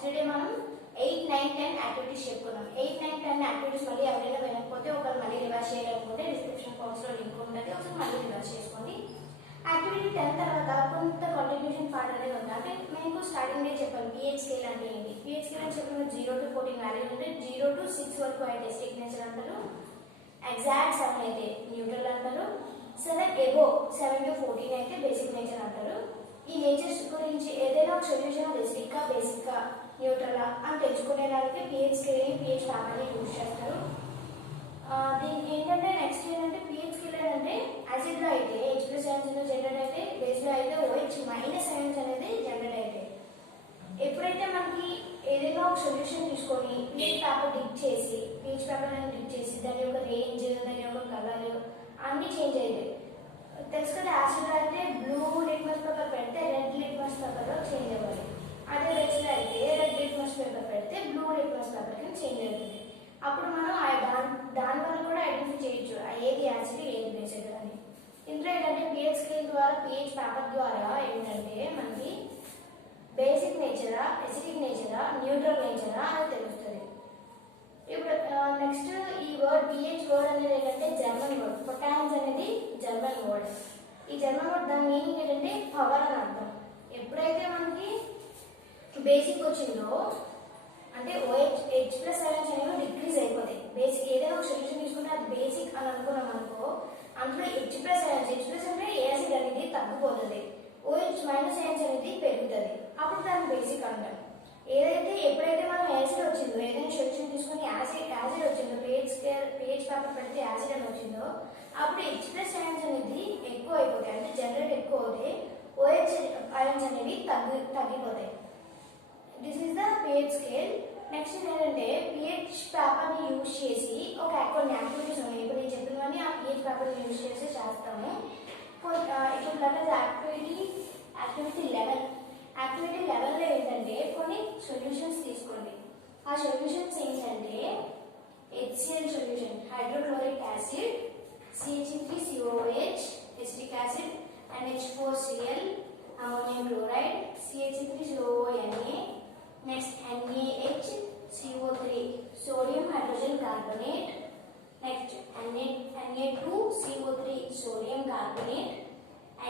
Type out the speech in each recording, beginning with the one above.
yesterday మనం 8, 9, 10 activities చెప్పుకున్నాం. 8, 9, 10 activities మళ్ళీ ఎవరైనా వినకపోతే ఒకరు మళ్ళీ రివర్స్ చేయాలనుకుంటే డిస్క్రిప్షన్ బాక్స్లో లింక్ ఉంటుంది, ఒకసారి మళ్ళీ రివర్స్ చేసుకోండి. యాక్టివిటీ 10 తర్వాత కొంత కంట్రిబ్యూషన్ పార్ట్ అనేది ఉంది. అంటే మీకు స్టార్టింగ్ డే చెప్పాను పిహెచ్ స్కేల్ అంటే ఏంటి. పిహెచ్ స్కేల్ అని చెప్పిన 0 to 14 వాల్యూ ఉంటే 0 to 6 వరకు అయితే స్టిక్ నేచర్ అంటారు, ఎగ్జాక్ట్ 7 అయితే న్యూట్రల్ అంటారు, 7 above 7 to 14 అయితే బేసిక్ నేచర్ అంటారు. ఈ నేచర్స్ గురించి ఏదైనా ఒక సొల్యూషన్ బేసిక్ గా న్యూట్రల్ అని తెచ్చుకునేదానికి pH scale pH family use చేస్తారు. దీనికి ఏంటంటే నెక్స్ట్ ఏంటంటే పిహెచ్ స్కేల్ ఏంటంటే యాసిడ్ లో అయితే H+ions జనరేట్ అయితే, బేస్ లో అయితే OH- అనేది జనరేట్ అయితే. ఎప్పుడైతే మనకి ఏదైనా ఒక సొల్యూషన్ తీసుకొని పిహెచ్ పేపర్ డిప్ చేసి దాని యొక్క రేంజ్, దాని యొక్క కలర్ అన్ని చేంజ్ అవుతాయి. తెలుసు కదా, యాసిడ్ లో అయితే బ్లూ లిట్మస్ పేపర్ పెడితే రెడ్ లిట్మస్ పేపర్ లో చేంజ్ అవ్వాలి. అదే బేస్ లో అయితే రెడ్ లిట్మస్ పేపర్ పెడితే బ్లూ లిట్మస్ పేపర్ కింద చేంజ్ అవుతుంది. అప్పుడు మనం దాని వల్ల కూడా ఐడెంటిఫై చేయొచ్చు ఏది యాసిడ్ ఏది బేసిడ్ అని. ఇందులో ఏంటంటే పిహెచ్ స్కేల్ ద్వారా పిహెచ్ పేపర్ ద్వారా ఏంటంటే మనకి బేసిక్ నేచరా, ఎసిడిక్ నేచరా, న్యూట్రల్ నేచరా అని తెలుస్తుంది. ఇప్పుడు నెక్స్ట్ ఈ వర్డ్ పిహెచ్ వర్డ్ అనేది ఏంటంటే జర్మన్ వర్డ్. పొటాన్స్ అనేది జర్మన్ వర్డ్. ఈ జర్మన్ వర్డ్ దాని మీనింగ్ ఏంటంటే పవర్ అని అర్థం. ఎప్పుడైతే మనకి బేసిక్ వచ్చిందో అంటే H+ions అనేవి డిక్రీజ్ అయిపోతాయి. బేసిక్ ఏదైనా ఒక సొల్యూషన్ తీసుకుంటే అది బేసిక్ అని అనుకున్నాం అనుకో, అందులో H+ions అంటే యాసిడ్ అనేది తగ్గిపోతుంది, OH- అనేది పెరుగుతుంది, అప్పుడు దాన్ని బేసిక్ అంటాం. ఎప్పుడైతే మనం యాసిడ్ వచ్చిందో, ఏదైనా సొల్యూషన్ తీసుకుని యాసిడ్ వచ్చిందో, పిహెచ్ పేపర్ పెడితే యాసిడ్ అని వచ్చిందో అప్పుడు H+ions అనేది ఎక్కువ అయిపోతాయి, అంటే జనరేట్ ఎక్కువ అవుతాయి, OH- అనేవి తగ్గిపోతాయి. This is the pH scale. Next ఏంటంటే పిహెచ్ పేపర్ ని యూజ్ చేసి కొన్ని యాక్టివిటీస్ ఉన్నాయి. ఇప్పుడు నేను చెప్పినవన్నీ ఆ పిహెచ్ పేపర్ ని యూజ్ చేసి చేస్తాము. ఇప్పుడు యాక్టివిటీ 11. యాక్టివిటీ 11 లో ఏంటంటే కొన్ని సొల్యూషన్స్ తీసుకోండి. ఆ సొల్యూషన్స్ ఏంటంటే HCl solution, hydrochloric acid, CH3COOH, acetic acid, NH4Cl, ammonium chloride, CH3COONA, next NaHCO3, sodium hydrogen carbonate, next Na2CO3, sodium carbonate,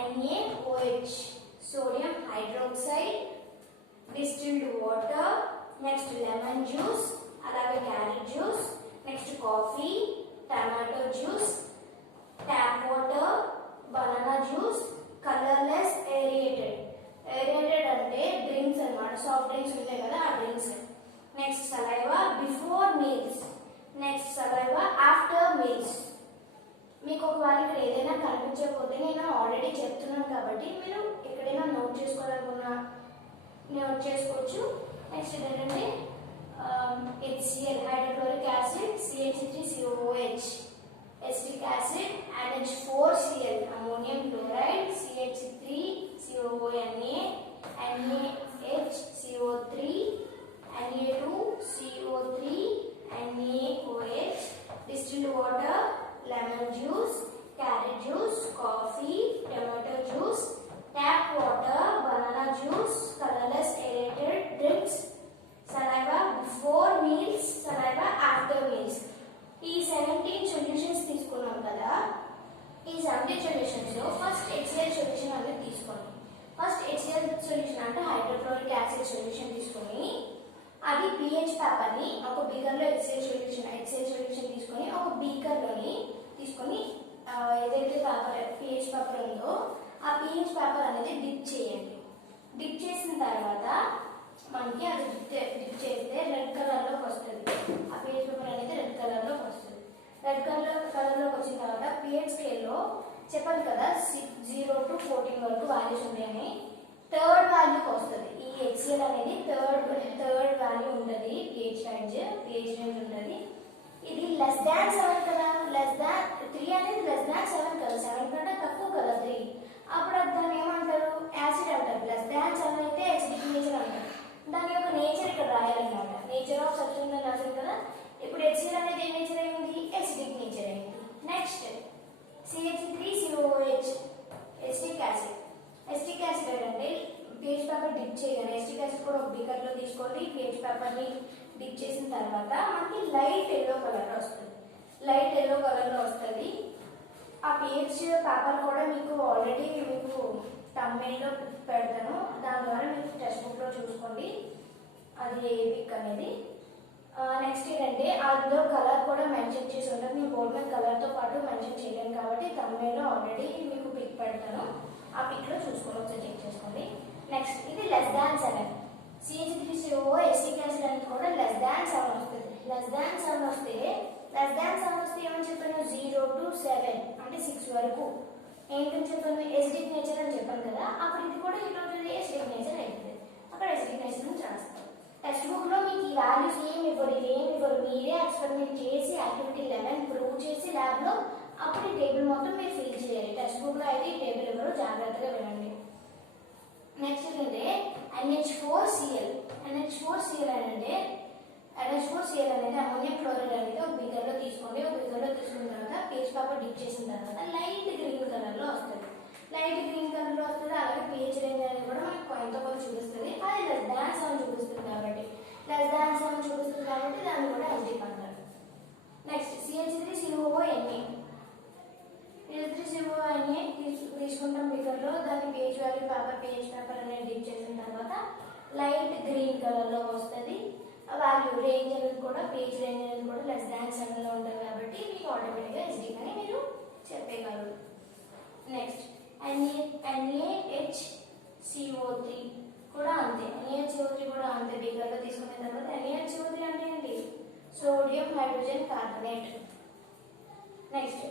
NaOH, sodium hydroxide, distilled water, next lemon juice, అలాగే carrot juice, next coffee, tomato juice, tap water, banana juice, colourless aerated అంటే drinks అన్నమాట, soft drinks ఉంటాయి కదా ఆ drinks. Next saliva before meals, next saliva after meals. మీకు ఒకవేళ ఇక్కడ ఏదైనా కనిపించకపోతే నేను ఆల్రెడీ చెప్తున్నాను కాబట్టి మీరు ఎక్కడైనా నోట్ చేసుకోవాలనుకున్నా నోట్ చేసుకోవచ్చు. నెక్స్ట్ ఏంటంటే HCl hydrochloric acid, CH3COOH, acetic acid, NH4Cl, ammonium chloride, CH3COONA, NaHCO3, Na2CO3, NaOH, distilled water, lemon juice, carrot juice, coffee, tomato juice, tap water, banana juice, colorless aerated drinks, saliva before meals, saliva after meals. ఈ 17 solutions తీసుకున్నాం కదా, ఈ 17 solutions లో first HCl solution అనేది తీసుకోండి. First HCl solution అంటే hydrochloric acid solution తీసుకొని అది పిహెచ్ పేపర్ ని ఒక బీకర్ లో HCl సొల్యూషన్ తీసుకొని ఒక బీకర్ లోని తీసుకొని ఏదైతే పేపర్ పిహెచ్ పేపర్ ఉందో ఆ పిహెచ్ పేపర్ అనేది డిప్ చేయండి. డిప్ చేసిన తర్వాత మనకి అది డిప్ చేస్తే రెడ్ కలర్ లోకి వస్తుంది. ఆ పిహెచ్ పేపర్ అనేది రెడ్ కలర్ లోకి వస్తుంది. రెడ్ కలర్ లోకి వచ్చిన తర్వాత పిహెచ్ స్కేల్ లో చెప్పాను కదా 0 to 14 వరకు వాల్యూస్ ఉన్నాయని, థర్డ్ వాల్యూకి వస్తుంది. ఈ HCl అనేది థర్డ్ వాల్యూ ఉంటుంది. పిహెచ్ రేంజ్ ఉంటుంది. ఇది <7 కదా, 3 అనేది <7 కదా, 7 కంటే తక్కువ కదా 3. అప్పుడు దాన్ని ఏమంటారు, యాసిడ్ అంటారు. <7 అయితే ఎసిడిక్ నేచర్ అంటారు. దాని యొక్క నేచర్ ఇక్కడ రాయాలన్నమాట. నేచర్ ఆఫ్ సబ్స్టెన్స్ అని రాశారు కదా. ఇప్పుడు HCl అనేది ఏ నేచర్ అయింది, ఎసిడిక్ నేచర్ అయింది. Next CH3COOH, acetic acid. Acetic acid అంటే పేజ్ పేపర్ డిప్ చేయగానే ఎస్టిక్ యాసిడ్ కూడా ఒక బీకర్ లో తీసుకోండి. పేజ్ పేపర్ ని డిప్ చేసిన తర్వాత మనకి లైట్ ఎల్లో కలర్ వస్తుంది. లైట్ ఎల్లో కలర్ లో వస్తుంది. ఆ పేజ్ పేపర్ కూడా మీకు ఆల్రెడీ మీకు తమ్నెయిల్ లో పెడతాను, దాని ద్వారా మీకు టెక్స్ట్ బుక్ లో చూసుకోండి అది ఏ పిక్ అనేది. నెక్స్ట్ ఏంటంటే అందులో కలర్ కూడా మెన్షన్ చేసి ఉంటుంది. నేను బోర్డు మీద కలర్ తో పాటు మెన్షన్ చేయలేను కాబట్టి తమ్నెయిల్ లో ఆల్రెడీ మీకు పిక్ పెడతాను, ఆ పిక్ లో చూసుకోండి, ఒకసారి చెక్ చేసుకోండి. నెక్స్ట్ ఇది <7. CH3CO ఎస్టిక్ యాసిడ్ అనేది కూడా <7 వస్తుంది. <7 వస్తే ఏమని చెప్పాను, 0 to 7 అంటే 6 వరకు ఏంటని చెప్పాను, ఎసిడిక్ నేచర్ అని చెప్పాను కదా. అప్పుడు ఇది కూడా ఏంటవుతుంది, ఎసిడిక్ నేచర్ అవుతుంది. అక్కడ ఎసిడిక్ నేచర్ నుంచి రాస్తాం. టెక్స్ట్ బుక్ లో మీకు ఈ వాల్యూస్ ఏమి ఇవ్వరు, మీరే ఎక్స్పెరిమెంట్ చేసి యాక్టివిటీ 11 ప్రూవ్ చేసి ల్యాబ్ లో అప్పుడు ఈ టేబుల్ మొత్తం మీరు ఫిల్ చేయాలి. టెక్స్ట్ బుక్ లో అయితే ఈ టేబుల్ ఇవ్వరు, జాగ్రత్తగా వినండి. నెక్స్ట్ ఏంటంటే NH4Cl అంటే NH4Cl అనేది అమోనియం క్లోరైడ్ అనేది ఒక బీకర్ లో తీసుకోండి. ఒక బీకర్ లో తీసుకున్న తర్వాత పేజ్ పేపర్ డిప్ చేసిన తర్వాత లైట్ గ్రీన్ కలర్ లో వస్తుంది. అలాగే పేజ్ రేంజ్ అనేది కూడా మనకు ఎంతో కొంత చూపిస్తుంది. అది <7 చూపిస్తుంది కాబట్టి దాన్ని కూడా ఎసిడిక్ అంటారు. నెక్స్ట్ CH3CONA తీసుకుంటాం బీకర్ లో. దాన్ని పేజ్ పేపర్ అనేది డిప్ చేసిన తర్వాత లైట్ గ్రీన్ కలర్ లో వస్తుంది. వాల్యూ రేంజ్ అనేది కూడా పేజ్ రేంజ్ అనేది కూడా <7 లో ఉంటుంది కాబట్టి మీకు ఆటోమేటిక్ గా ఎసిడిక్ అని మీరు చెప్పగలరు. నెక్స్ట్ NaHCO3 కూడా అంతే. NaHCO3 కూడా అంతే. బీకర్ లో తీసుకున్న తర్వాత NaHCO3 అంటే ఏంటి, సోడియం హైడ్రోజన్ కార్బోనేట్. నెక్స్ట్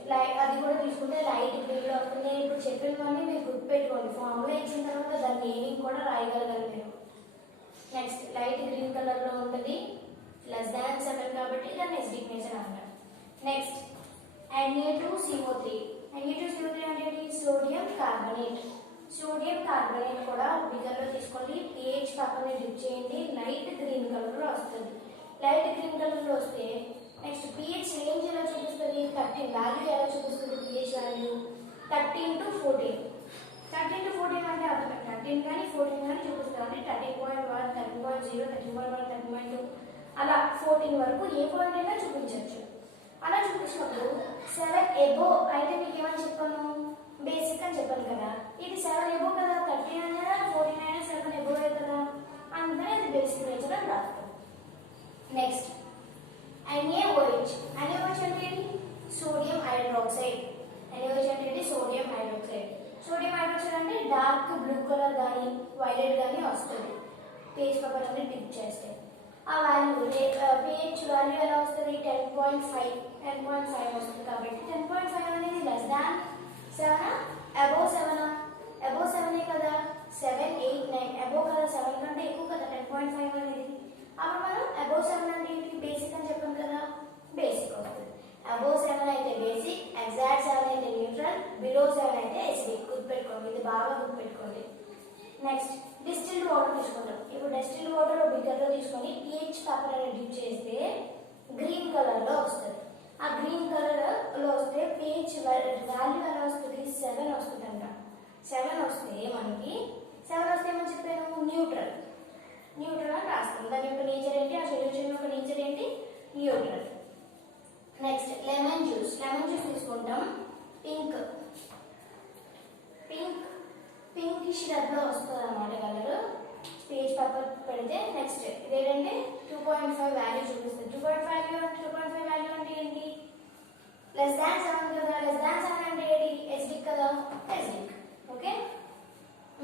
అది కూడా తీసుకుంటే లైట్ గ్రీన్ లో వస్తుంది. నేను ఇప్పుడు చెప్పినవన్నీ మీరు గుర్తుపెట్టుకోండి. ఫార్ములా ఇచ్చిన తర్వాత దాన్ని ఏమింగ్ కూడా రాయగలగాలి మీరు. నెక్స్ట్ లైట్ గ్రీన్ కలర్ లో ఉంటుంది, <7 కాబట్టి దాన్ని ఎసిడిక్ నేచర్ అంటారు. నెక్స్ట్ Na2CO3 అంటే సోడియం కార్బోనేట్ కూడా బీకర్ లో తీసుకోండి. pH పక్కనే డిప్ చేయండి. లైట్ గ్రీన్ కలర్ లో వస్తుంది. వస్తే నెక్స్ట్ pH రేంజ్ ఎలా చూపిస్తుంది, 13 వాల్యూ ఎలా చూపిస్తుంది, pH వాల్యూ 13 to 14 అంటే అర్థం 13 కానీ 14 కానీ చూపిస్తుంది. అంటే 13.1, 13.0, 13.1, 13.2 అలా 14 వరకు ఏ పాయింట్ అయినా చూపించవచ్చు. అలా చూపించినప్పుడు 7 above అయితే మీకు ఏమని చెప్పాను, బేసిక్ అని చెప్పాను కదా. ఇది 7 above కదా, 13 అయినా 14 అయినా 7 above కదా, అందుకని అది బేసిక్ నేచర్ అని రాస్తాం. నెక్స్ట్ NaOH అంటే ఏంటి, సోడియం హైడ్రాక్సైడ్. సోడియం హైడ్రాక్సైడ్ అంటే డార్క్ బ్లూ కలర్ కానీ వైలెట్ కానీ వస్తుంది పేజ్ పేపర్ అనేది డిప్ చేస్తే. ఆ వాల్యూ pH వాల్యూ ఎలా వస్తుంది, 10.5 వస్తుంది. కాబట్టి 10.5 అనేది <7, above 7 కదా, 7, 8, 9 above కదా, 7 కంటే ఎక్కువ కదా 10.5 అనేది. అప్పుడు మనం above 7 అంటే ఏంటి, బేసిక్ అని చెప్పాం కదా, బేసిక్ వస్తుంది. above 7 అయితే బేసిక్, exact 7 అయితే న్యూట్రల్, below 7 అయితే ఎసిడిక్. గుర్తుపెట్టుకోండి, ఇది బాగా గుర్తుపెట్టుకోండి. నెక్స్ట్ డిస్టిల్డ్ వాటర్ తీసుకుంటాం. ఇప్పుడు డిస్టిల్డ్ వాటర్ బీకర్ లో తీసుకొని pH పేపర్ అనేది డిప్ చేస్తే గ్రీన్ కలర్ లో వస్తుంది. ఆ గ్రీన్ కలర్ లో వస్తే pH వాల్యూ ఎలా వస్తుంది, 7 వస్తుందంట. 7 వస్తే ఏమని చెప్పాను, న్యూట్రల్ అని రాస్తాం. దాని యొక్క నేచర్ ఏంటి, ఆ సొల్యూషన్ యొక్క నేచర్ ఏంటి, న్యూట్రల్. నెక్స్ట్ లెమన్ జ్యూస్ తీసుకుంటాం. పింకిష్ రెడ్ లో వస్తుంది అన్నమాట కలర్ పేజ్ పేపర్ పెడితే. నెక్స్ట్ ఇదేంటంటే 2.5 వాల్యూ చూపిస్తుంది. 2.5 వాల్యూ అంటే ఏంటి, <7 కదా, <7 అంటే ఏంటి, ఎసిడిక్ కదా, acidic. Okay.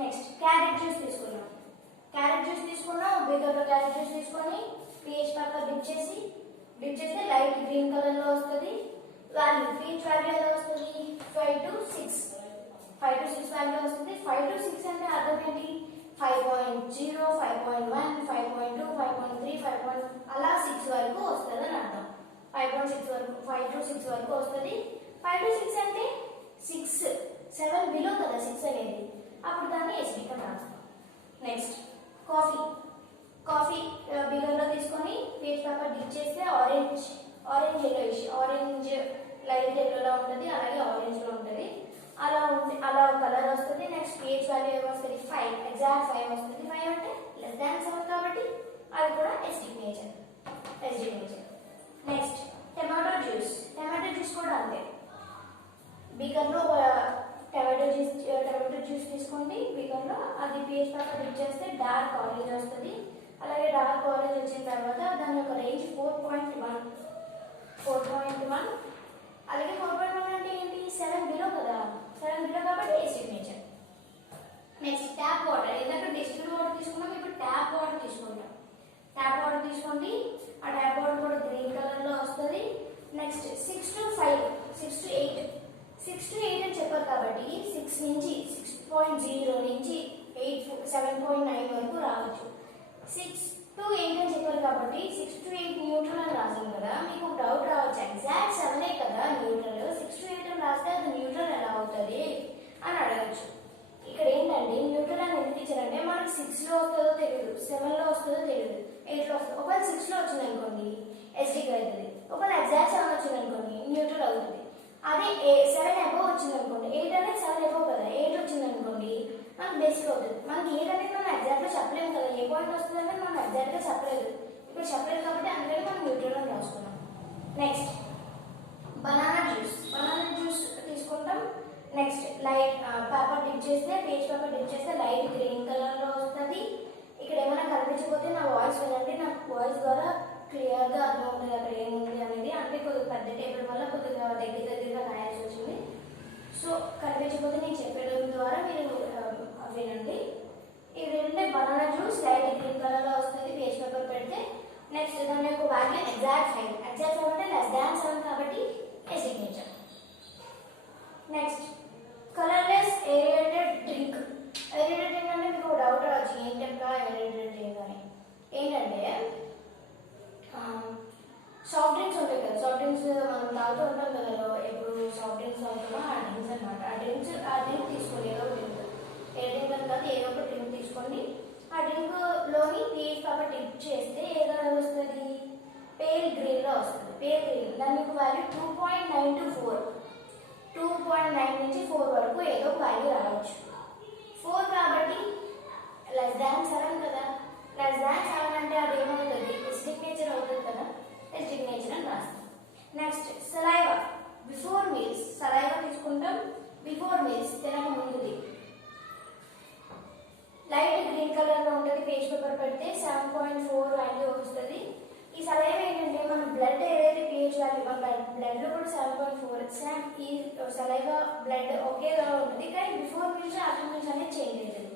Next carrot juice తీసుకున్నాం. బీకర్ లో క్యారెట్ జ్యూస్ తీసుకొని pH పేపర్ డిప్ చేస్తే లైట్ గ్రీన్ కలర్ లో వస్తుంది. pH వాల్యూ ఎలా వస్తుంది, 5 to 6 వాల్యూ వస్తుంది. 5 to 6 అంటే అర్థం ఏంటి, 5.0, 5.1, 5.2, 5.3, 5. అలా 6 వరకు వస్తుంది అని అర్థం. 5 to 6 వరకు వస్తుంది. 5 to 6 అంటే 6, 7 బిలో కదా 6 అనేది, అప్పుడు దాన్ని ఎసిడిక్ అని రాస్తాం. నెక్స్ట్ కాఫీ బీకర్ లో తీసుకొని పేజ్ పేపర్ డిప్ చేస్తే ఆరెంజ్ లైట్ ఎల్లో లో ఉంటుంది, అలాగే ఆరెంజ్ లో ఉంటుంది. అలా కలర్ వస్తుంది. నెక్స్ట్ pH వాల్యూ ఏమొస్తుంది 5, ఎగ్జాక్ట్ 5 వస్తుంది. 5 అంటే లెస్ దాన్ 7 కాబట్టి అది కూడా acidic nature. Next tomato juice కూడా అంతే. బీకర్లో టమాటో జ్యూస్ తీసుకోండి. బీకర్లో అది pH ప్రకారం డిప్ చేస్తే డార్క్ ఆరెంజ్ వస్తుంది. అలాగే డార్క్ ఆరెంజ్ వచ్చిన తర్వాత దాని యొక్క రేంజ్ 4.1. అలాగే 4.1 అంటే ఏంటి 7 బిలో కదా, 7 బిలో కాబట్టి acidic nature. Next tap water. ఇందాక డిస్టిల్డ్ వాటర్ తీసుకున్నాం, ఇప్పుడు ట్యాప్ వాటర్ తీసుకుంటాం. ట్యాప్ వాటర్ తీసుకోండి. ఆ ట్యాప్ వాటర్ కూడా గ్రీన్ కలర్ లో వస్తుంది. నెక్స్ట్ 6 to 8 అని చెప్పారు కాబట్టి 6 నుంచి 6.0 నుంచి 7.9 వరకు రావచ్చు. 6 to 8 అని చెప్పారు కాబట్టి 6 to 8 న్యూట్రల్ అని రాసాం కదా. మీకు డౌట్ రావచ్చు, ఎగ్జాక్ట్ 7 కదా న్యూట్రల్, 6 to 8 అని రాస్తే అది న్యూట్రల్ ఎలా అవుతుంది అని అడగచ్చు. ఇక్కడ ఏంటంటే న్యూట్రల్ అని ఎందుకు ఇచ్చారంటే మనకి 6 లో వస్తుందో తెలియదు, 7 లో వస్తుందో తెలియదు, 8 లో వస్తుంది. ఒకవేళ 6 లో వచ్చింది అనుకోండి ఎసిడిక్ అవుతుంది. ఒకవేళ ఎగ్జాక్ట్ 7 వచ్చింది అనుకోండి న్యూట్రల్ అవుతుంది. అదే 7 అబోవ్ వచ్చింది అనుకోండి, 8 అనేది 7 అబోవ్ కదా, 8 వచ్చింది అనుకోండి మనకు బేసిక్ అవుతుంది. మనకి 8 అనేది మనం ఎగ్జాక్ట్ గా చెప్పలేము కదా, ఏ పాయింట్ వస్తుంది అనేది మనం ఎగ్జాక్ట్ గా చెప్పలేదు. ఇప్పుడు చెప్పలేదు కాబట్టి అందుకని మనం న్యూట్రల్ అని రాసుకున్నాం. నెక్స్ట్ బనానా జ్యూస్ తీసుకుంటాం. నెక్స్ట్ లైట్ పేపర్ డిప్ చేస్తే పేజ్ పేపర్ డిప్ చేస్తే లైట్ గ్రీన్ కలర్ లో వస్తుంది. ఇక్కడ ఏమైనా కనిపించకపోతే నా వాయిస్ వినండి, నా వాయిస్ ద్వారా క్లియర్ గా అర్థం ఉంటుంది అక్కడ ఏముంది అనేది. అంటే కొద్దిగా పెద్ద టేబుల్ వల్ల కొద్దిగా దగ్గరగా రాయాల్సి వచ్చింది. సో కనిపించకపోతే నేను చెప్పడం ద్వారా మీరు వినండి. ఇవి ఏంటంటే banana juice light green colour లో వస్తుంది పేజ్ పేపర్ పెడితే. నెక్స్ట్ దాని యొక్క వాల్యూ ఎగ్జాక్ట్ 5 అంటే లెస్ దాన్ 7 కాబట్టి acidic nature. Next colourless aerated drink. Aerated drink అంటే మీకు డౌట్ రావచ్చు, ఏంటంటే ఏరేటెడ్ డ్రింక్ అని. ఏంటంటే సాఫ్ట్ డ్రింక్స్ ఉంటాయి కదా, సాఫ్ట్ డ్రింక్స్ మనం తాగుతూ ఉంటాం కదా, ఎప్పుడు సాఫ్ట్ డ్రింక్స్ తాగుతామో ఆ డ్రింక్స్ అనమాట. ఆ డ్రింక్ తీసుకోండి, ఏదో ఒక డ్రింక్, ఏ డ్రింక్ అని కాదు ఏదో ఒక డ్రింక్ తీసుకోండి. ఆ డ్రింక్ లోని పీచ్ పేపర్ డిప్ చేస్తే ఏ కలర్ వస్తుంది, పేల్ గ్రీన్ లో వస్తుంది. పేల్ గ్రీన్ దాని యొక్క వాల్యూ 2.9 to 4, 2.9 నుంచి 4 వరకు ఏదో ఒక వాల్యూ రావచ్చు. 4 కాబట్టి లెస్ దాన్ 7 కదా, లెస్ దాన్ 7 అంటే అది ఏమవుతుంది ఎసిడిక్ నేచర్ అవుతుంది కదా, ఎసిడిక్ నేచర్ అని రాస్తాం. Next saliva. Before meals saliva తీసుకుంటాం. బిఫోర్ మీల్స్ తినక ముందుది లైట్ గ్రీన్ కలర్ లో ఉంటుంది. పేజ్ పేపర్ పెడితే 7.4 వాల్యూ వస్తుంది. ఈ సలైవా ఏంటంటే మన బ్లడ్ ఏదైతే pH వాల్యూ, మన బ్లడ్ లో కూడా 7.4. ఈ సలైవా బ్లడ్ ఒకేలా ఉంటుంది కానీ బిఫోర్ మీల్స్ ఆఫ్టర్ మీల్స్ అనేది చేంజ్ అవుతుంది.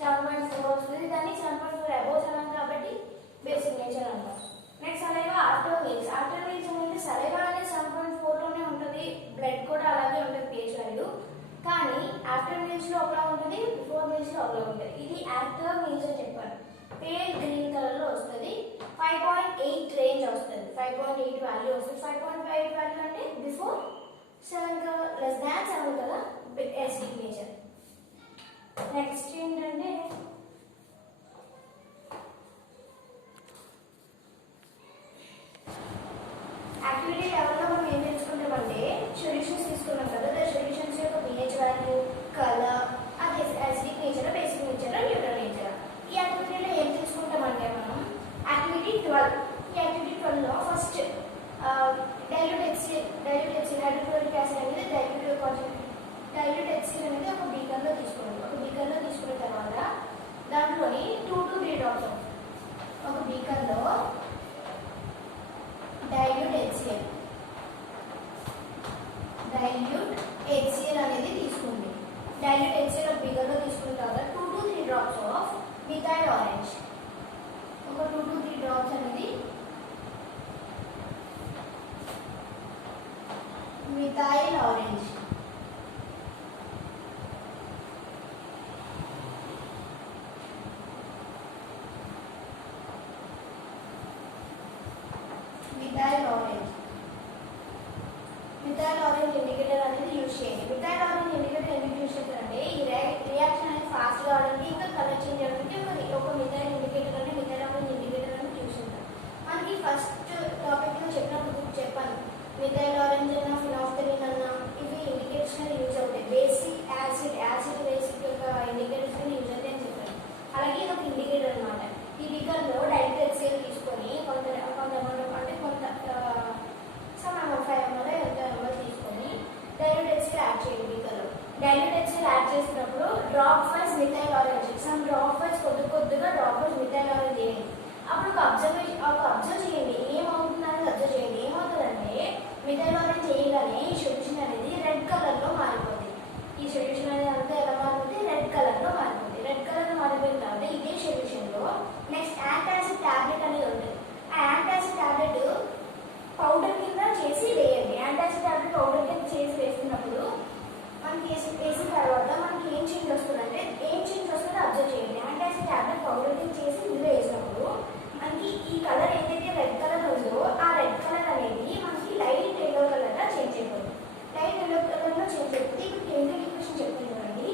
7.4 వస్తుంది. దాన్ని 7.4 అబోవ్ 7 కాబట్టి బేసిక్ నేచర్ అంటారు. Next saliva after meals. After meals ఏంటంటే సలైవా అనేది 7.4 లోనే ఉంటుంది, బ్లడ్ కూడా అలాగే ఉంటుంది pH వాల్యూ, కానీ ఆఫ్టర్ మీల్స్ లో ఒకలా ఉంటుంది, బిఫోర్ మీల్స్ లో ఒకలా ఉంటుంది. ఇది ఆఫ్టర్ మీల్స్ అని చెప్పాను. పేల్ గ్రీన్ కలర్ లో వస్తుంది. 5.8 రేంజ్ వస్తుంది, 5.8 వాల్యూ వస్తుంది. 5.5 వాల్యూ అంటే బిఫోర్ 7 కదా, లెస్ దాన్ 7 కదా, ఎసిడిక్ నేచర్. నెక్స్ట్ ఏంటంటే యాక్టివిటీ లెవెల్లో మనం ఏం తెలుసుకుంటామంటే సొల్యూషన్స్ తీసుకున్నాం కదా, సొల్యూషన్స్ యొక్క pH వాల్యూ, కలర్, అది acidic nature, basic nature, neutral nature. ఈ యాక్టివిటీలో ఏం తెలుసుకుంటామంటే మనం యాక్టివిటీ 12. ఈ యాక్టివిటీ 12 లో first dilute HCl hydrochloric acid అనేది డైల్యూట్ హెచ్సిఎల్ అనేది ఒక బీకర్ లో తీసుకోండి. ఒక బీకర్ లో తీసుకున్న తర్వాత దాంట్లోని 2 to 3 డ్రాప్స్ ఒక బీకర్ లో డైల్యూట్ హెచ్సిఎల్ అనేది తీసుకోండి. డైల్యూట్ హెచ్సిఎల్ ఒక బీకర్ లో తీసుకున్న తర్వాత 2 to 3 drops of methyl orange, ఒక 2 to 3 డ్రాప్స్ అనేది methyl orange. Methyl orange indicator అనేది యూజ్ చేయండి. మిథైల్ ఆరెంజ్ ఇండికేటర్ ఎందుకు యూజ్ చేస్తారంటే ఈ రియాక్షన్ అనేది ఫాస్ట్ కావడానికి, ఇంకా కలర్ చేంజ్ అవడానికి ఒక మిథైల్ ఇండికేటర్ అని మిథైల్ ఆరెంజ్ ఇండికేటర్ అని యూజ్ చేస్తారు. మనకి ఫస్ట్ టాపిక్ లో చెప్పినప్పుడు చెప్పాను, మిథైల్ ఆరెంజ్ అన్న, ఫినాఫ్థలిన్ అన్న ఇవి ఇండికేటర్స్ యూజ్ అవుతాయి. బేస్ HCl తీసుకొని కొంత అంటే కొంత సమ్ అమౌంట్ 5 ml ఎంత ml తీసుకొని డైల్యూట్ HCl యాడ్ చేయండి బీకర్లో. డైల్యూట్ HCl యాడ్ చేసినప్పుడు drop wise methyl orange some drop wise కొద్దిగా డ్రాప్ వైజ్ మిథైల్ ఆరెంజ్ చేయండి. అప్పుడు ఒక అబ్జర్వ్ చేయండి, ఏమవుతుంది అనేది అబ్జర్వ్ చేయండి. ఏమవుతుందంటే మిథైల్ ఆరెంజ్ చేయగానే ఈ సొల్యూషన్ అనేది రెడ్ కలర్లో మారిపోతుంది. ఈ సొల్యూషన్ అనేది అంతా ఎలా మారిపోతుంది? రెడ్ కలర్లో మారిపోతుంది. రెడ్ కలర్లో మారిపోయిన తర్వాత ఇదే సొల్యూషన్లో నెక్స్ట్ యాంటాసిడ్ టాబ్లెట్ అనేది ఉంటుంది. ఆ యాంటాసిడ్ టాబ్లెట్ పౌడర్ కింద చేసి వేయండి. యాంటాసిడ్ టాబ్లెట్ పౌడర్ కింద చేసి వేస్తున్నప్పుడు మనకి వేసిన తర్వాత మనకి ఏం చేంజ్ వస్తుందంటే అబ్జర్వ్ చేయండి. యాంటాసిడ్ టాబ్లెట్ పౌడర్ కింద చేసి ఇందులో వేసినప్పుడు మనకి ఈ కలర్ ఏదైతే రెడ్ కలర్ ఉందో ఆ రెడ్ కలర్ అనేది మనకి లైట్ ఎల్లో కలర్గా చేంజ్ అయిపోతుంది. లైట్ ఎల్లో కలర్లో చేంజ్ అయిపోతుంది. ఇప్పుడు కెమికల్ ఈక్వేషన్ చెప్తాను చూడండి.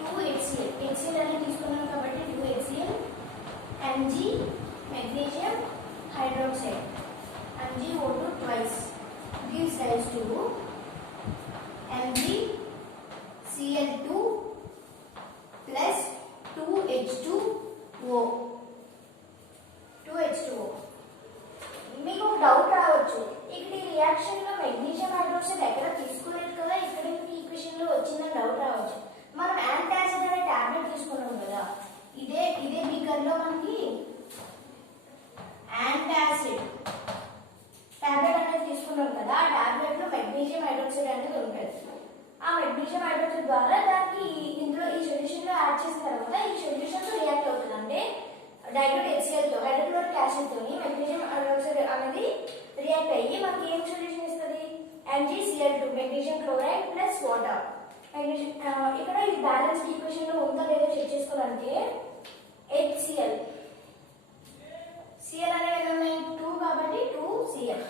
2HCl HCl అనేది తీసుకున్నాం కాబట్టి 2HCl Mg magnesium hydroxide MgO2 twice gives rise to MgCl2 plus 2H2O. మీకు ఒక డౌట్ రావచ్చు, ఇక్కడ ఈ రియాక్షన్ లో మెగ్నీషియం హైడ్రాక్సైడ్ ఎక్కడ తీసుకోలేదు కదా, ఇక్కడ ఈక్వేషన్ లో వచ్చిందని డౌట్ రావచ్చు. మనం యాంటాసిడ్ అనే టాబ్లెట్ తీసుకున్నాం కదా, ఇదే బీకర్ లో మనకి యాంటాసిడ్ టాబ్లెట్ అనేది తీసుకున్నాం కదా, ఆ టాబ్లెట్ లో మెగ్నీషియం హైడ్రాక్సైడ్ అనేది ఉంటుంది. ఆ మెగ్నీషియం హైడ్రాక్సైడ్ ద్వారా దానికి ఇందులో ఈ సొల్యూషన్ లో యాడ్ చేసిన తర్వాత ఈ సొల్యూషన్ తో రియాక్ట్ అవుతుంది. అంటే డైల్యూట్ HCl తో హైడ్రోక్లోరిక్ యాసిడ్ తోని మెగ్నీషియం హైడ్రాక్సైడ్ అనేది రియాక్ట్ అయ్యి మనకి ఏం సొల్యూషన్ ఇస్తుంది? MgCl2 magnesium chloride plus water. ఇక్కడ ఈ బ్యాలెన్స్ ఈక్వేషన్ లో ఉందా లేదో చెక్ చేసుకోవాలంటే HCl అనేది ఎన్ని ఉన్నాయి? 2 కాబట్టి 2Cl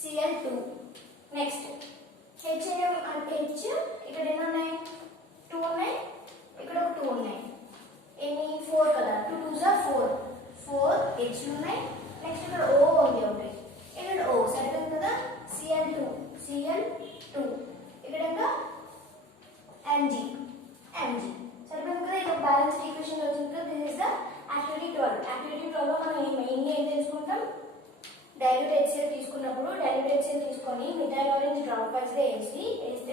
Cl2. నెక్స్ట్ H ఇక్కడ ఎన్ని ఉన్నాయి? 2 ఉన్నాయి, ఇక్కడ ఒక 2 ఉన్నాయి. ఎన్ని? 4 కదా, 2 2s are 4 H ఉన్నాయి. నెక్స్ట్ ఇక్కడ O ఉంది ఒకటి, ఇక్కడ O సరిపోతుంది కదా. Cl2 ఇక్కడ ఇంకా Mg సరిపోతుంది కదా. ఇక్కడ బ్యాలెన్స్ ఈక్వేషన్ వచ్చింది కదా. This is the activity 12. Activity 12 లో మనం మెయిన్గా ఏం తెలుసుకుంటాం? డైల్యూట్ HCl తీసుకున్నప్పుడు డైల్యూట్ HCl తీసుకొని మిథైల్ ఆరెంజ్ డ్రాప్ వైజ్ గా వేస్తే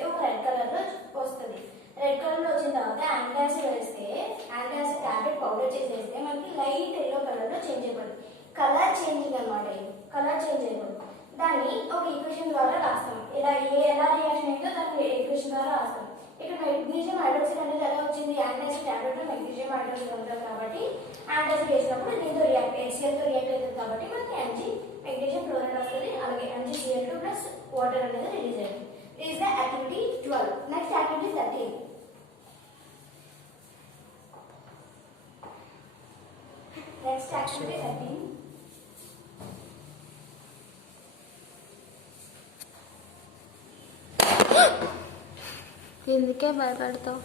ఒక రెడ్ కలర్ లో వస్తుంది. రెడ్ కలర్ లో వచ్చిన తర్వాత యాంటాసిడ్ వేస్తే యాంటాసిడ్ టాబ్లెట్ పౌడర్ చేసేస్తే మనకి లైట్ ఎల్లో కలర్ లో చేంజ్ అయిపోతుంది. కలర్ చేంజింగ్ అనమాట. కలర్ చేంజ్ అయిపోతుంది. దాన్ని ఒక ఈక్వేషన్ ద్వారా రాస్తాం. ఎలా రియాక్షన్ అయిందో దాన్ని ఈక్వేషన్ ద్వారా రాస్తాం. ఇక్కడ మెగ్నీషియం హైడ్రాక్సైడ్ అనేది ఎలా వచ్చింది? యాంటాసిడ్ టాబ్లెట్ లో మెగ్నీషియం హైడ్రాక్సైడ్ ఉంటుంది కాబట్టి యాంటాసిడ్ వేసినప్పుడు దీంతో రియాక్ట్ HCl తో రియాక్ట్ అవుతుంది కాబట్టి మనకి Mg మెగ్నీషియం క్లోరైడ్ వస్తుంది. అలాగే MgCl2 ప్లస్ వాటర్ అనేది రిలీజ్ అవుతుంది. This is the activity 12. Next activity 13. Next activity 13. ఎందుకే భయపడతావు?